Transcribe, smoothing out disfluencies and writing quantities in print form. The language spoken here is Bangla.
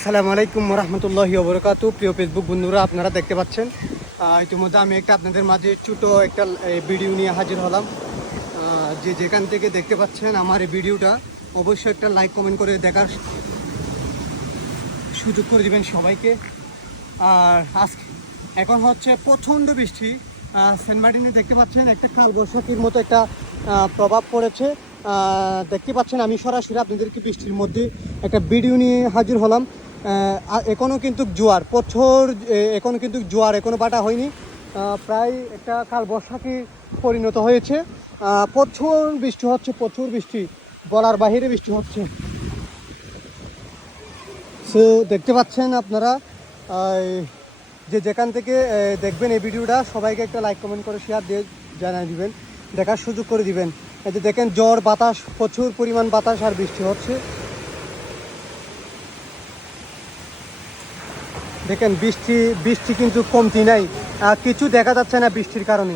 আসসালামু আলাইকুম রহমতুল্লাহি ওবরাকাতু। প্রিয় ফেসবুক বন্ধুরা, আপনারা দেখতে পাচ্ছেন ইতিমধ্যে আমি আপনাদের মাঝে ছোটো একটা ভিডিও নিয়ে হাজির হলাম। যেখান থেকে দেখতে পাচ্ছেন আমার এই ভিডিওটা, অবশ্যই একটা লাইক কমেন্ট করে দেখার সুযোগ করে দিবেন সবাইকে। আর আজকে এখন হচ্ছে প্রচণ্ড বৃষ্টি। সেন্ট মার্টিনে দেখতে পাচ্ছেন একটা কালবৈশাখীর মতো একটা প্রভাব পড়েছে। দেখতে পাচ্ছেন আমি সরাসরি আপনাদেরকে বৃষ্টির মধ্যে একটা ভিডিও নিয়ে হাজির হলাম। এখনও কিন্তু জোয়ার প্রচুর, এখনও কিন্তু জোয়ার এখনও বাটা হয়নি। প্রায় একটা কালবৈশাখী পরিণত হয়েছে। প্রচুর বৃষ্টি হচ্ছে, প্রচুর বৃষ্টি, বলার বাহিরে বৃষ্টি হচ্ছে। সো দেখতে পাচ্ছেন আপনারা, যেখান থেকে দেখবেন এই ভিডিওটা, সবাইকে একটা লাইক কমেন্ট করে শেয়ার দিয়ে জানিয়ে দিবেন, দেখার সুযোগ করে দিবেন। এই যে দেখেন ঝড় বাতাস, প্রচুর পরিমাণ বাতাস আর বৃষ্টি হচ্ছে। দেখেন বৃষ্টি কিন্তু কমতি নাই, কিছু দেখা যাচ্ছে না বৃষ্টির কারণে।